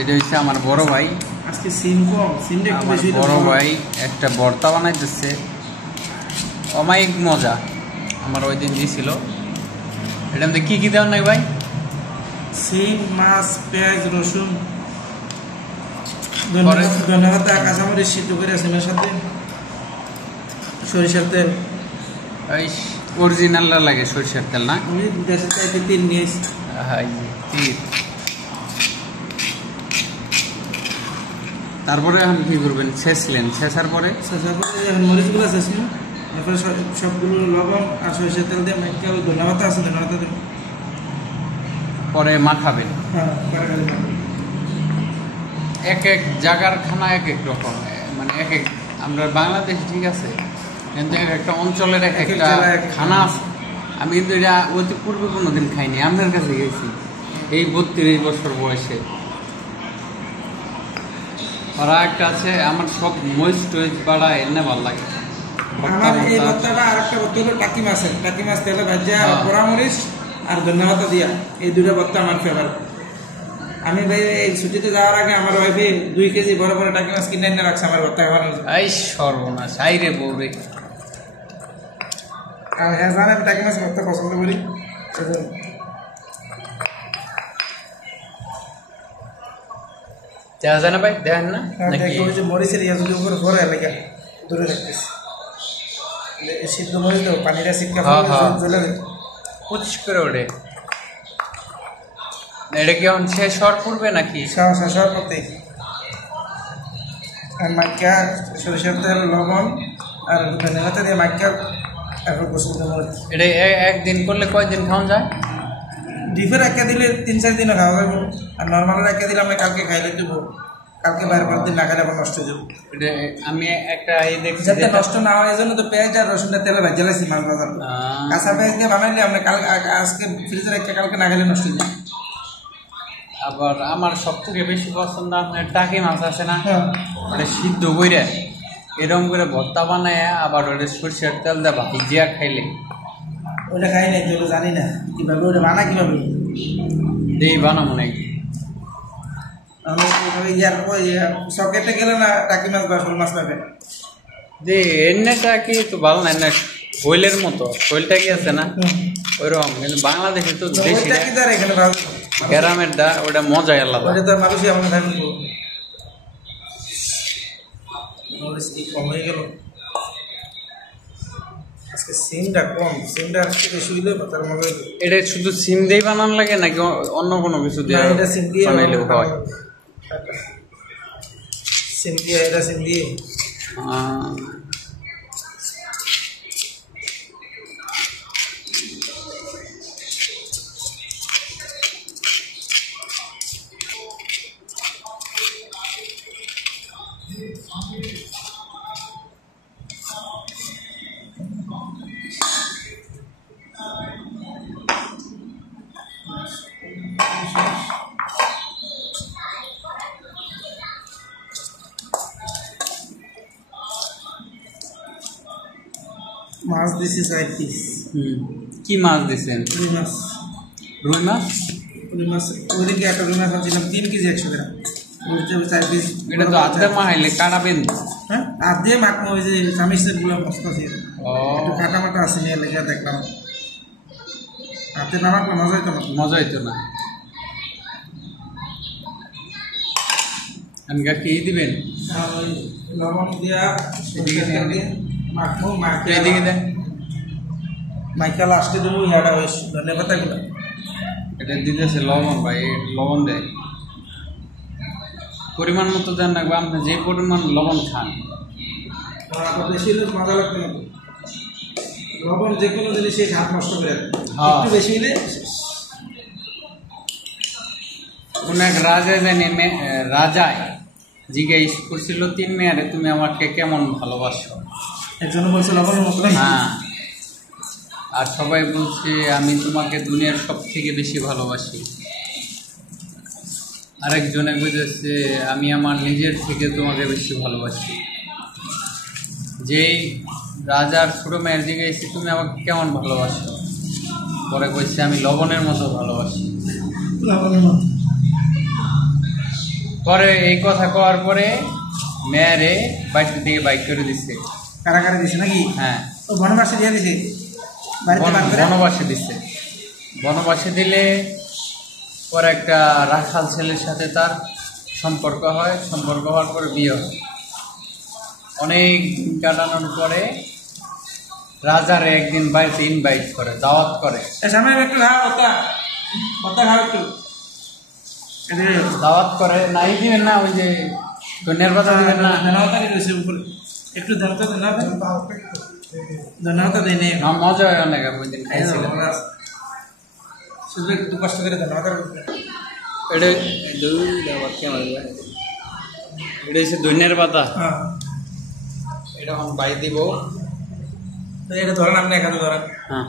এটা হচ্ছে আমার বড় ভাই। আজকে সিম কম, সিমটা একটু বেশি। বড় ভাই একটা ভর্তা বানাইতেছে, অমায়িক মজা। আমার ওই দিন দিয়েছিল। এটার মধ্যে কি কি দেওয়ার নাই ভাই? সিম, মাছ, পেঁয়াজ, রসুন, ধন্যবাদ, কাঁচামরিচ সিদ্ধ করে সিমের সাথে সরিষার তেল। ওই অরিজিনাল লাগে সরিষার তেল না? আমি দেশের চাইতে তেল নিয়েছি। হ্যাঁ, তারপরে এখন কি করবেন? ছেঁচলেন, ছেঁচার পরে এখন মরিচগুলো ছেঁচলাম, তারপরে সবগুলো লবণ আর সরিষার তেল দিয়ে মাইকেল ধন্যবাদ আছে, ধন্যবাদ দেবেন, পরে মাখাবেন। হ্যাঁ। এক এক জায়গার খানা এক এক রকম, মানে এক এক, আমরা বাংলাদেশ ঠিক আছে, কিন্তু এক একটা অঞ্চলের এক একটা খানা আছে। আমি কিন্তু এটা অতি পূর্বে কোনোদিন খাইনি, আপনার কাছে গেছি এই 32 বছর বয়সে। ওরা একটা আছে, আমার সব মরিচ টরিচ বাড়া এনে ভালো লাগে। আমার এই ভর্তাটা আর একটা ভর্তা হলো টাকি মাছের, টাকি মাছ তেলে ভাজা পোড়া মরিচ আর ধন্যবাদ দিয়া, এই দুটো ভর্তা আমার ফেভারিট। আমি ভাই এই ছুটিতে যাওয়ার আগে আমার ওয়াইফে 2 কেজি বড় বড় টাকি মাছ কিনে এনে রাখছে আমার ভর্তা খাওয়ানোর জন্য। এই সর্বনাশ, আই রে বউরে। আর হ্যাঁ জানে আমি টাকি মাছ ভর্তা পছন্দ করি। দেখা যায় না ভাই, দেখেন না নাকি? ওই যে মরিচের ইয়া যদি উপরে ভরে লেগে দূরে রাখতেছি, সিদ্ধ মরিচ তো পানিটা সিটকা জ্বলে যায়, পুচ করে ওঠে। এটা কি এখন শেষ হওয়ার পূর্বে নাকি? শেষ করতেই মাইকা সরিষার তেল, লবণ আর ধন্যবাদ দিয়ে মাইকা এখন পছন্দ মরিচ। এটা একদিন করলে কয়দিন খাওয়া যায়? ডিফের একা দিলে 3-4 দিনও খাওয়া যাবে, আর নর্মালের একা দিলে আমরা কালকে খাইলে দেবো, কালকে বাইরে 5 দিন না খাইলে আবার নষ্ট হয়ে যাবে। এটা আমি একটা এই দেখছি যাতে নষ্ট না হয় এই জন্য তো পেঁয়াজ আর রসুনটা তেলে ভাজা লাগছি মাছ বাজার। কাঁচা পেঁয়াজ দিয়ে বানাইলে আমরা আজকে ফ্রিজে রেখে কালকে না খেলে নষ্ট হয়ে যায়। আবার আমার সব থেকে বেশি পছন্দ আপনার টাকি মাছ আছে না, ওটা সিদ্ধ করে এরকম করে ভর্তা বানায়, আবার ওটা সরষের তেল দিয়ে ভাজিয়া খাইলে। ওটা খাই নাই তো, জানি না কিভাবে ওটা বানা, কিভাবে দেই বানাবো নাকি। সকেটে গেলে না টাকি মাছ বা শোল মাছ পাবে যে এমনিটা কি তো ভালো না, না শৈলের মতো, শৈলটা কি আছে না ওইরকম, কিন্তু বাংলাদেশে তো দেশি গ্রামের দা ওটা মজাই আলাদা। মানুষই আমরা থাকবো কম হয়ে গেল আজকে, সিমটা কম, সিমটা আজকে বেশি হইলে তার মধ্যে। এটা শুধু সিম দিয়ে বানানো লাগে নাকি অন্য কোনো কিছু দিয়ে বানাইলেও হয়? সিম দিয়ে, এটা সিম দিয়ে। মাছ দিছি 4 পিস। কি মাছ দিচ্ছেন? রুই মাছ। রুই মাছ? রুই মাছ ওইদিকে একটা রুই মাছ আনছিলাম 3 কেজি 100 গ্রাম, 4 পিস। এটা তো আধা মাহাইলে কাটাবেন? হ্যাঁ আধে মাখনো, ওই যে চামিচের গুলো মস্ত আছে, একটু কাটা মাটা আছে নিয়ে লেগে দেখলাম, হাতে না মাখলে মজা হইতো না। মজা হইতো না। কি দিবেন? লবণ দিয়া মাখবো, মাখে এইদিকে দেন, মাইকা লাস্টে দেবো ইয়াটা ওই ধন্যবাদ গুলো। এটা দিতেছে লবণ ভাই, লবণ দেয় পরিমাণ মতো দেন রাখবো, আপনি যে পরিমাণ লবণ খান। বেশি হলে মজা লাগবে না, লবণ যে কোনো জিনিসে স্বাদ নষ্ট করে, একটু বেশি হলে। কোন এক রাজায় জানি রাজায় জিজ্ঞেস করছিল 3 মেয়ারে তুমি আমাকে কেমন ভালোবাসো, একজন বলছে লবণের মতো। হ্যাঁ, আর সবাই বলছে আমি তোমাকে দুনিয়ার সব থেকে বেশি ভালোবাসি। আরেকজনে বুঝেছে আমি আমার নিজের থেকে তোমাকে বেশি ভালোবাসি। যেই রাজার ছোট মেয়ের জিজ্ঞেস তুমি আমাকে কেমন ভালোবাসো, পরে কইছে আমি লবণের মতো ভালোবাসি। লবণের মতো। পরে এই কথা কওয়ার পরে মেয়ারে বাড়িতে থেকে বাইক করে দিচ্ছে। কারাগারে দিছে নাকি? হ্যাঁ, ও বনবাসে দিয়ে দিছে, বাড়িতে বার করে বনবাসে দিচ্ছে। বনবাসে দিলে পরে একটা রাখাল ছেলের সাথে তার সম্পর্ক হয়, সম্পর্ক হওয়ার পরে বিয়ে হয়। অনেক দিন কাটানোর পরে রাজারে একদিন বাড়িতে ইনভাইট করে, দাওয়াত করে। সামনে একটু খাও, কথা খাও একটু। দাওয়াত করে, নাই দিবেন না, ওই যে ধনিয়ার পাতা দিবেন না, ধন্যবাদ রয়েছে উপরে, একটু ধন্যবাদ দেয় নেই। মজা হয় অনেক। ওই দিন খাইছিলাম। শুধু একটু কষ্ট করে ধন্যবাদ। এটা হচ্ছে ধনিয়ার পাতা, এটা এখন বাই দিব। এটা ধরেন, আপনি এখানে ধরেন। হ্যাঁ,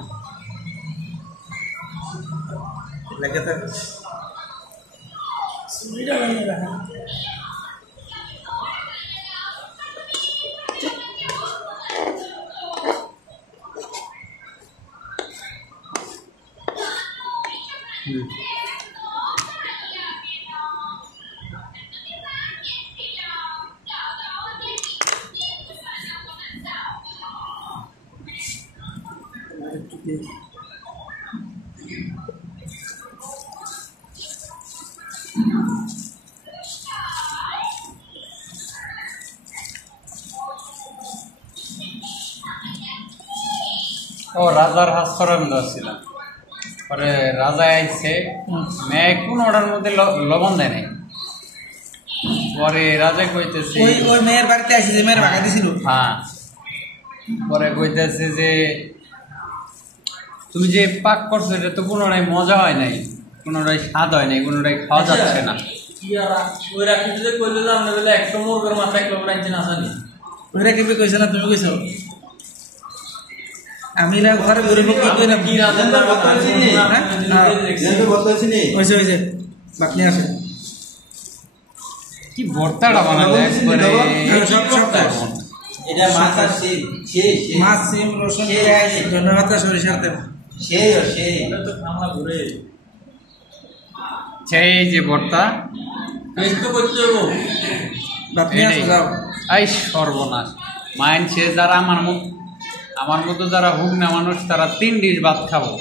লেগে থাকে ও রাজার হাত করার ছিলাম। পরে রাজা আইছে, মেয়ে কোনোটার মধ্যে লবণ দেয় নাই। পরে রাজা কইতেছে, ওই মেয়ের বাড়িতে আসে যে মেয়ের ভাগা দিছিল। হ্যাঁ, পরে কইতেছে যে তুমি যে পাক করছো এটা তো কোনোটাই মজা হয় নাই, কোনোটাই স্বাদ হয় নাই, কোনোটাই খাওয়া যাচ্ছে না। ওইরা কেবে কইছে না, তুমি কইছো? আমি না ঘরে ঘুরে কি কইলাম, কি রাজেন্দ্র বাকি আছে কি ভর্তাটা বানালে একবারে। এটা মাছ আর মাছ, সিম, রসুন, ধন্যবাদ, সরিষার তেল। সেই যে ভর্তা, এই সর্বনাশ মাইন্ড সে যারা আমার মতো যারা হুক না মানুষ, তারা 3 ডিশ ভাত খাবো।